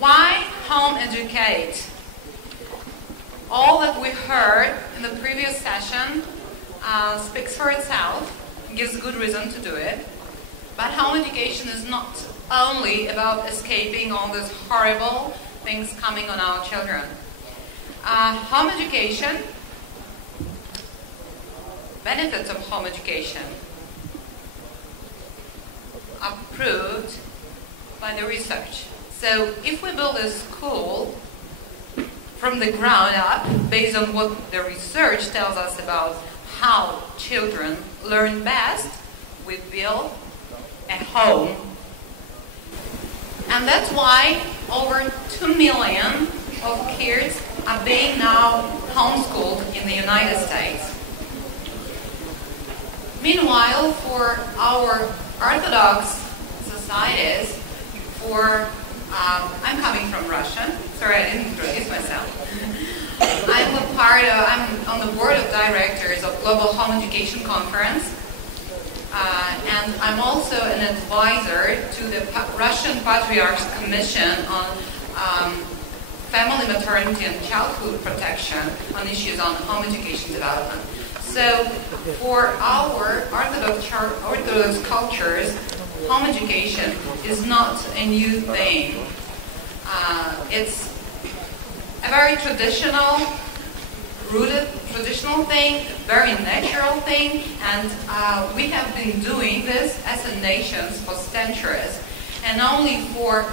Why home educate? All that we heard in the previous session speaks for itself, gives good reason to do it. But home education is not only about escaping all these horrible things coming on our children. Home education, benefits of home education are proved by the research. So if we build a school from the ground up, based on what the research tells us about how children learn best, we build a home. And that's why over 2 million of kids are being now homeschooled in the United States. Meanwhile, for our Orthodox societies, I'm coming from Russia. Sorry, I didn't introduce myself. I'm on the board of directors of Global Home Education Conference, and I'm also an advisor to the Russian Patriarchal Commission on family, maternity, and childhood protection on issues on home education development. So, for our Orthodox cultures, home education is not a new thing. It's a very rooted traditional thing, very natural thing, and we have been doing this as a nation for centuries. And only for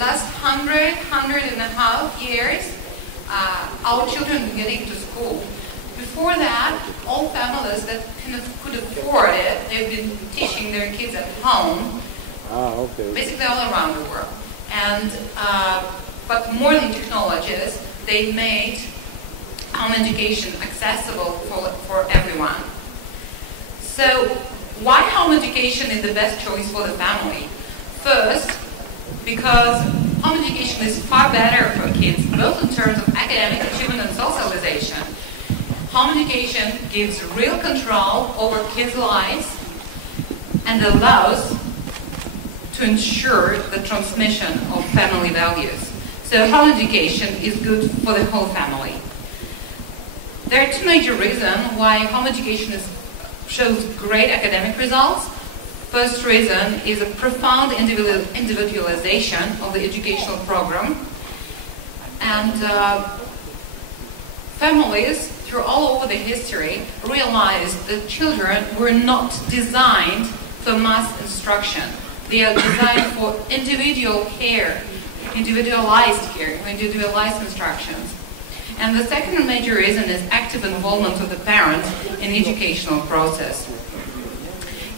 last 100.5 years, our children are getting to school. Before that, all families that could afford it, they've been teaching their kids at home, basically all around the world. And but modern technologies, they made home education accessible for everyone. So, why home education is the best choice for the family? First, because home education is far better for kids, both in terms of academic achievement and socialization. Home education gives real control over kids' lives and allows to ensure the transmission of family values. So home education is good for the whole family. There are two major reasons why home education shows great academic results. First reason is a profound individualization of the educational program. And families through all over the history realized that children were not designed for mass instruction. They are designed for individual care, individualized instructions. And the second major reason is active involvement of the parents in the educational process.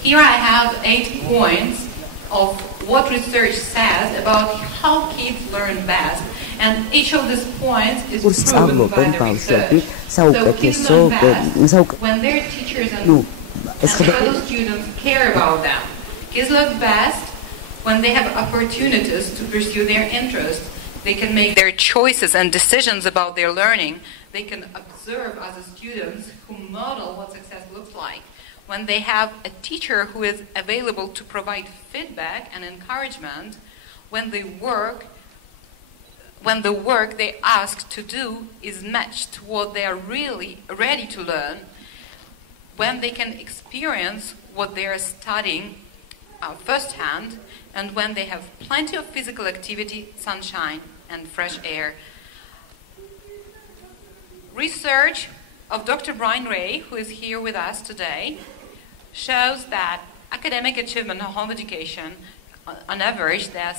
Here I have 8 points of what research says about how kids learn best. And each of these points is proven by the research. So kids learn best when their teachers and fellow students care about them. Kids learn best when they have opportunities to pursue their interests. They can make their choices and decisions about their learning. They can observe other students who model what success looks like. When they have a teacher who is available to provide feedback and encouragement, when the work they ask to do is matched to what they are really ready to learn, when they can experience what they are studying firsthand, and when they have plenty of physical activity, sunshine, and fresh air. Research of Dr. Brian Ray, who is here with us today, shows that academic achievement in home education, on average, they're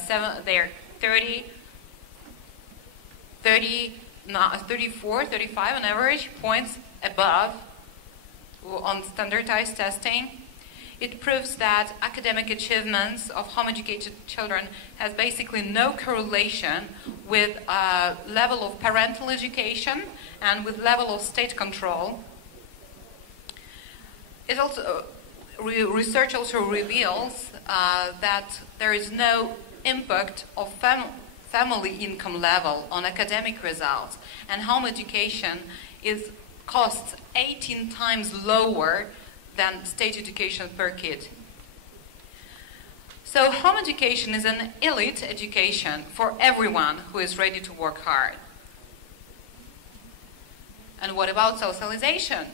34, 35 on average points above on standardized testing. It proves that academic achievements of home-educated children has basically no correlation with level of parental education and with level of state control. It also, research also reveals that there is no impact of family income level on academic results, and home education costs 18 times lower than state education per kid. So home education is an elite education for everyone who is ready to work hard. And what about socialization?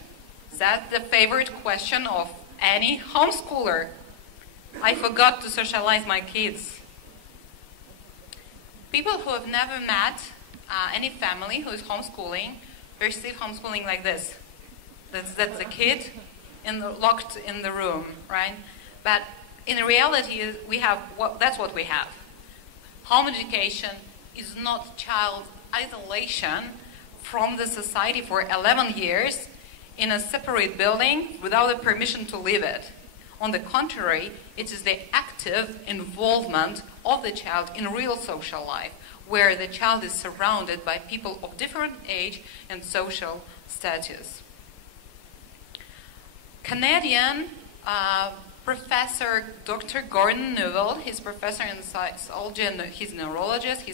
That's the favorite question of any homeschooler. I forgot to socialize my kids. People who have never met any family who is homeschooling perceive homeschooling like this. That's the kid locked in the room, right? But in reality, that's what we have. Home education is not child isolation from the society for 11 years in a separate building without the permission to leave it. On the contrary, it is the active involvement of the child in real social life, where the child is surrounded by people of different age and social status. Canadian Professor Dr. Gordon Newell, he's professor in psychology and he's a neurologist, he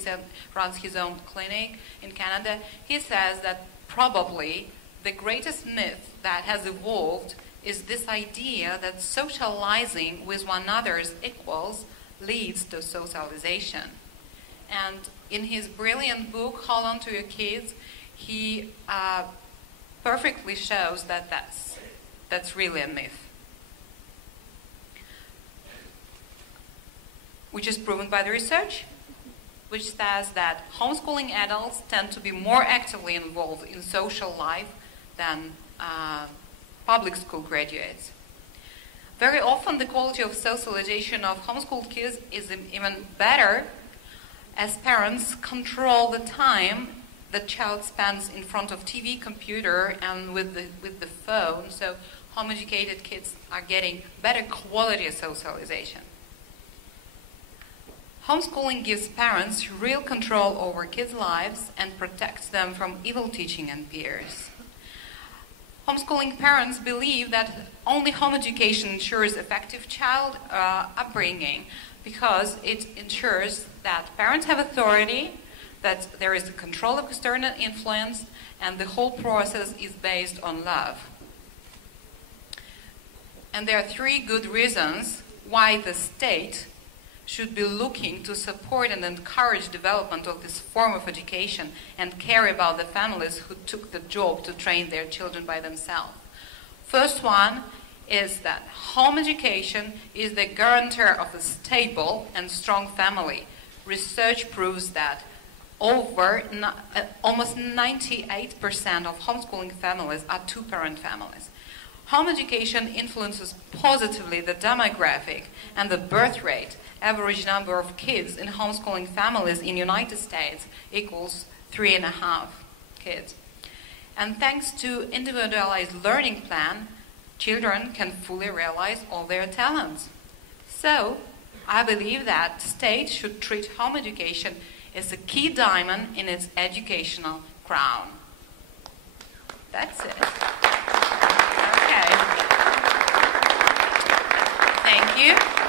runs his own clinic in Canada. He says that probably the greatest myth that has evolved is this idea that socializing with one another's equals leads to socialization. And in his brilliant book, Hold On to Your Kids, he perfectly shows that that's really a myth. Which is proven by the research, which says that homeschooling adults tend to be more actively involved in social life than public school graduates. Very often the quality of socialization of homeschooled kids is even better as parents control the time the child spends in front of TV, computer, and with the phone. So home-educated kids are getting better quality of socialization. Homeschooling gives parents real control over kids' lives and protects them from evil teaching and peers. Homeschooling parents believe that only home education ensures effective child upbringing because it ensures that parents have authority, that there is control of external influence, and the whole process is based on love. And there are 3 good reasons why the state should be looking to support and encourage development of this form of education and care about the families who took the job to train their children by themselves. First one is that home education is the guarantor of a stable and strong family. Research proves that almost 98% of homeschooling families are 2-parent families. Home education influences positively the demographic and the birth rate. Average number of kids in homeschooling families in the United States equals 3.5 kids. And thanks to individualized learning plan, children can fully realize all their talents. So, I believe that the state should treat home education as a key diamond in its educational crown. That's it. Okay. Thank you.